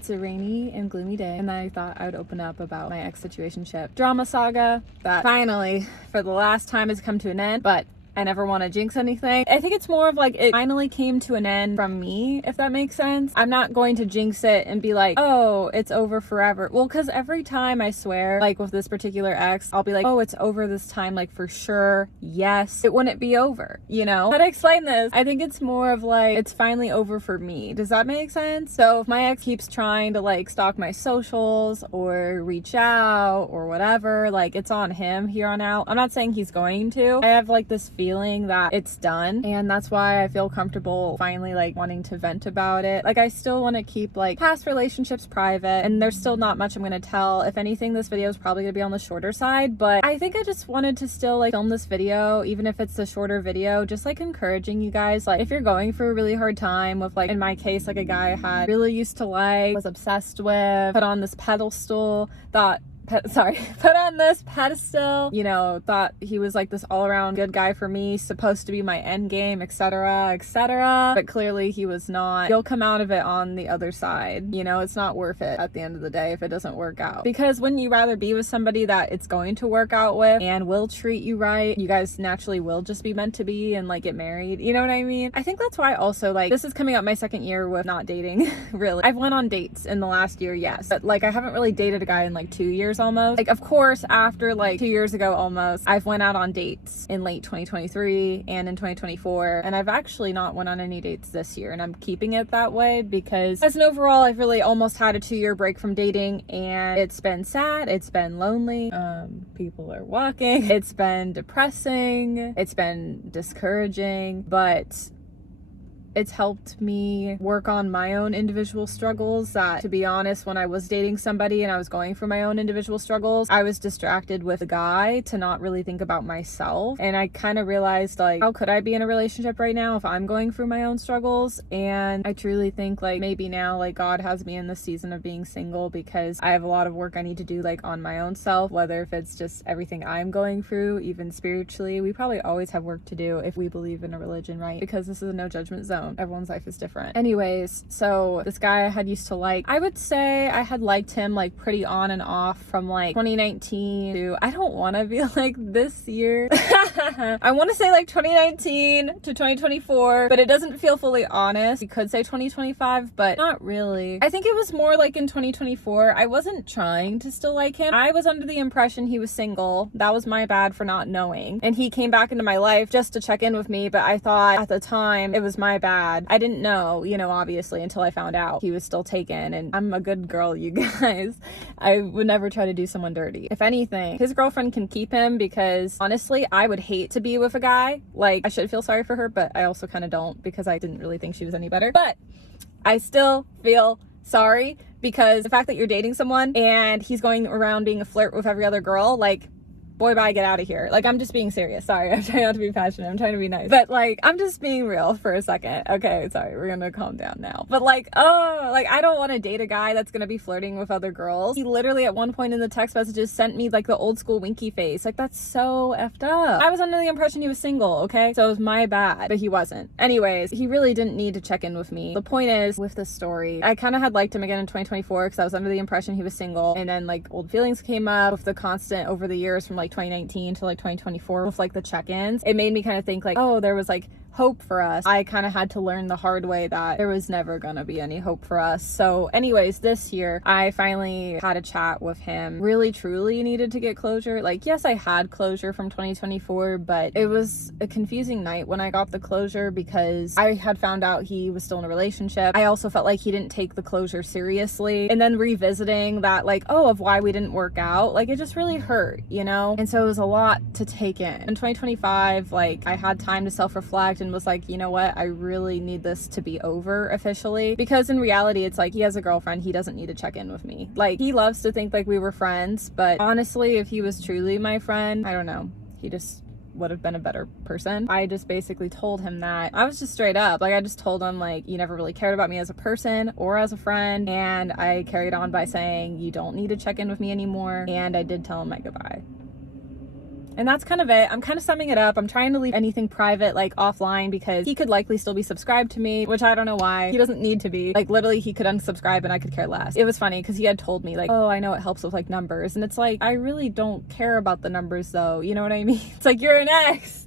It's a rainy and gloomy day, and I thought I would open up about my ex-situationship drama saga that finally, for the last time, has come to an end, but I never want to jinx anything. I think it's more of like it finally came to an end from me, if that makes sense. I'm not going to jinx it and be like, oh, it's over forever. Well, because every time I swear, like with this particular ex, I'll be like, oh, it's over this time, like for sure. Yes, it wouldn't be over, you know? How to explain this? I think it's more of like, it's finally over for me. Does that make sense? So if my ex keeps trying to like stalk my socials or reach out or whatever, like it's on him here on out. I'm not saying he's going to. I have like this feeling that it's done, and that's why I feel comfortable finally like wanting to vent about it. Like I still want to keep like past relationships private, and there's still not much I'm gonna tell. If anything, this video is probably gonna be on the shorter side, but I think I just wanted to still like film this video, even if it's a shorter video, just like encouraging you guys, like if you're going through a really hard time with, like in my case, like a guy I had really used to like, was obsessed with, put on this pedestal, put on this pedestal, you know, thought he was like this all-around good guy for me, supposed to be my end game, etc, etc, but clearly he was not. You'll come out of it on the other side, you know. It's not worth it at the end of the day if it doesn't work out, because wouldn't you rather be with somebody that it's going to work out with and will treat you right? You guys naturally will just be meant to be and like get married, you know what I mean? I think that's why also, like, this is coming up my second year with not dating really. I've went on dates in the last year, yes, but like I haven't really dated a guy in like 2 years almost. Like, of course, after like 2 years ago almost, I've went out on dates in late 2023 and in 2024, and I've actually not went on any dates this year, and I'm keeping it that way because as an overall, I've really almost had a 2-year break from dating, and it's been sad, it's been lonely, people are walking, it's been depressing, it's been discouraging, but it's helped me work on my own individual struggles that, to be honest, when I was dating somebody and I was going through my own individual struggles, I was distracted with a guy to not really think about myself. And I kind of realized, like, how could I be in a relationship right now if I'm going through my own struggles? And I truly think, like, maybe now, like, God has me in this season of being single because I have a lot of work I need to do, like, on my own self, whether if it's just everything I'm going through, even spiritually. We probably always have work to do if we believe in a religion, right? Because this is a no judgment zone. Everyone's life is different. Anyways, so this guy I had used to like, I would say I had liked him like pretty on and off from like 2019 to, I don't want to be like this year. I want to say like 2019 to 2024, but it doesn't feel fully honest. You could say 2025, but not really. I think it was more like in 2024. I wasn't trying to still like him. I was under the impression he was single. That was my bad for not knowing. And he came back into my life just to check in with me, but I thought at the time it was my bad. I didn't know, you know, obviously, until I found out he was still taken, and I'm a good girl, you guys. I would never try to do someone dirty. If anything, his girlfriend can keep him, because honestly, I would hate to be with a guy. Like, I should feel sorry for her, but I also kind of don't, because I didn't really think she was any better. But I still feel sorry, because the fact that you're dating someone and he's going around being a flirt with every other girl, like, boy, bye, get out of here. Like, I'm just being serious. Sorry, I'm trying not to be passionate. I'm trying to be nice. But, like, I'm just being real for a second. Okay, sorry, we're gonna calm down now. But, like, oh, like, I don't want to date a guy that's gonna be flirting with other girls. He literally, at one point in the text messages, sent me, like, the old school winky face. Like, that's so effed up. I was under the impression he was single, okay? So it was my bad, but he wasn't. Anyways, he really didn't need to check in with me. The point is, with this story, I kind of had liked him again in 2024 because I was under the impression he was single. And then, like, old feelings came up with the constant over the years from, like, 2019 to like 2024 with like the check-ins. It made me kind of think like, oh, there was like hope for us. I kind of had to learn the hard way that there was never gonna be any hope for us. So anyways, this year I finally had a chat with him. Really truly needed to get closure. Like, yes, I had closure from 2024, but it was a confusing night when I got the closure because I had found out he was still in a relationship. I also felt like he didn't take the closure seriously, and then revisiting that, like, oh, of why we didn't work out, like, it just really hurt, you know? And so it was a lot to take in. In 2025, like, I had time to self-reflect and was like, you know what, I really need this to be over officially, because in reality it's like, he has a girlfriend, he doesn't need to check in with me. Like, he loves to think like we were friends, but honestly, if he was truly my friend, I don't know, he just would have been a better person. I just basically told him that. I was just straight up, like, I just told him, like, you never really cared about me as a person or as a friend, and I carried on by saying, you don't need to check in with me anymore, and I did tell him my goodbye. And that's kind of it. I'm kind of summing it up. I'm trying to leave anything private like offline because he could likely still be subscribed to me, which I don't know why. He doesn't need to be. Like literally he could unsubscribe and I could care less. It was funny because he had told me like, oh, I know it helps with like numbers. And it's like, I really don't care about the numbers though. You know what I mean? It's like, you're an ex.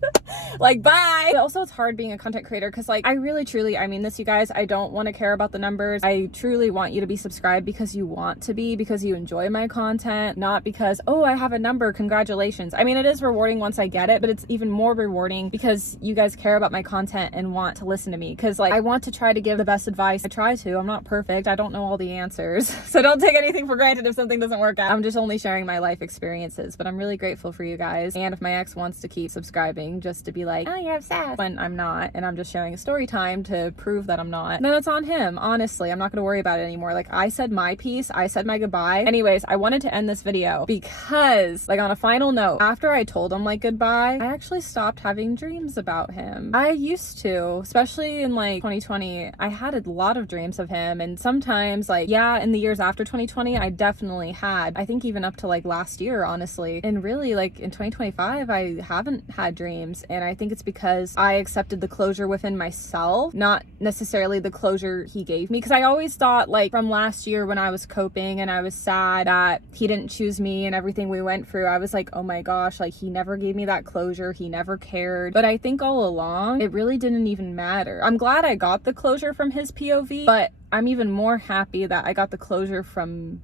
Like, bye. But also it's hard being a content creator because like, I really truly, I mean this, you guys, I don't want to care about the numbers. I truly want you to be subscribed because you want to be, because you enjoy my content, not because, oh, I have a number, congratulations. I mean, it is rewarding once I get it, but it's even more rewarding because you guys care about my content and want to listen to me. Because like, I want to try to give the best advice. I try to. I'm not perfect. I don't know all the answers. So don't take anything for granted if something doesn't work out. I'm just only sharing my life experiences, but I'm really grateful for you guys. And if my ex wants to keep subscribing just to be like, oh, you're obsessed, when I'm not, and I'm just sharing a story time to prove that I'm not, then it's on him. Honestly, I'm not going to worry about it anymore. Like, I said my piece. I said my goodbye. Anyways, I wanted to end this video because, like, on a final note, after I told him like goodbye, I actually stopped having dreams about him. I used to, especially in like 2020, I had a lot of dreams of him. And sometimes, like, yeah, in the years after 2020, I definitely had, I think even up to like last year, honestly. And really, like in 2025, I haven't had dreams. And I think it's because I accepted the closure within myself, not necessarily the closure he gave me. Because I always thought, like, from last year when I was coping and I was sad that he didn't choose me and everything we went through, I was like, oh my gosh, like, he never gave me that closure. He never cared. But I think all along, it really didn't even matter. I'm glad I got the closure from his POV, but I'm even more happy that I got the closure from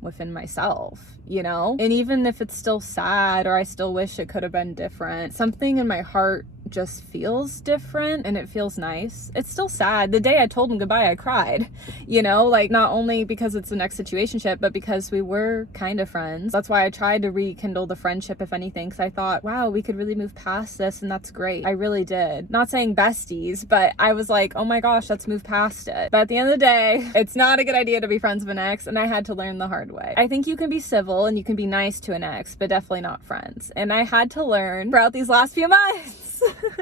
within myself, you know? And even if it's still sad or I still wish it could have been different, something in my heart just feels different and it feels nice. It's still sad. The day I told him goodbye, I cried, you know, like not only because it's an ex-situationship, but because we were kind of friends. That's why I tried to rekindle the friendship, if anything, because I thought, wow, we could really move past this and that's great. I really did. Not saying besties, but I was like, oh my gosh, let's move past it. But at the end of the day, it's not a good idea to be friends with an ex, and I had to learn the hard way. I think you can be civil and you can be nice to an ex, but definitely not friends. And I had to learn throughout these last few months.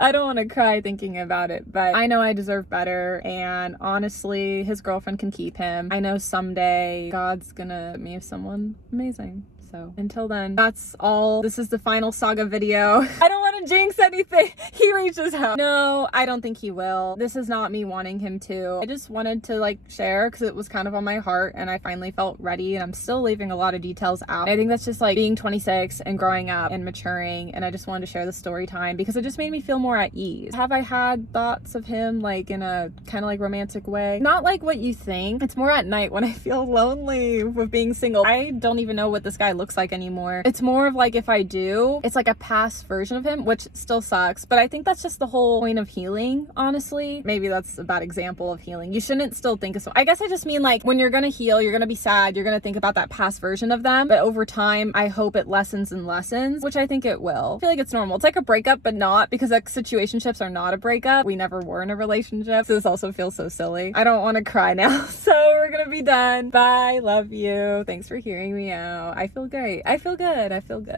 I don't want to cry thinking about it, but I know I deserve better, and honestly, his girlfriend can keep him. I know someday God's gonna put me with someone amazing. So until then, that's all. This is the final saga video. I don't want to jinx anything. He reaches out. No, I don't think he will. This is not me wanting him to. I just wanted to like share because it was kind of on my heart and I finally felt ready, and I'm still leaving a lot of details out. I think that's just like being 26 and growing up and maturing, and I just wanted to share the story time because it just made me feel more at ease. Have I had thoughts of him like in a kind of like romantic way? Not like what you think. It's more at night when I feel lonely with being single. I don't even know what this guy looks like anymore. It's more of like, if I do, it's like a past version of him, which still sucks, but I think that's just the whole point of healing, honestly. Maybe that's a bad example of healing. You shouldn't still think of so. I guess I just mean like when you're gonna heal, you're gonna be sad, you're gonna think about that past version of them, but over time I hope it lessens and lessens, which I think it will. I feel like it's normal. It's like a breakup, but not, because ex-situationships are not a breakup. We never were in a relationship, so this also feels so silly. I don't want to cry now. So we're gonna be done. Bye. Love you. Thanks for hearing me out. I feel great. I feel good. I feel good.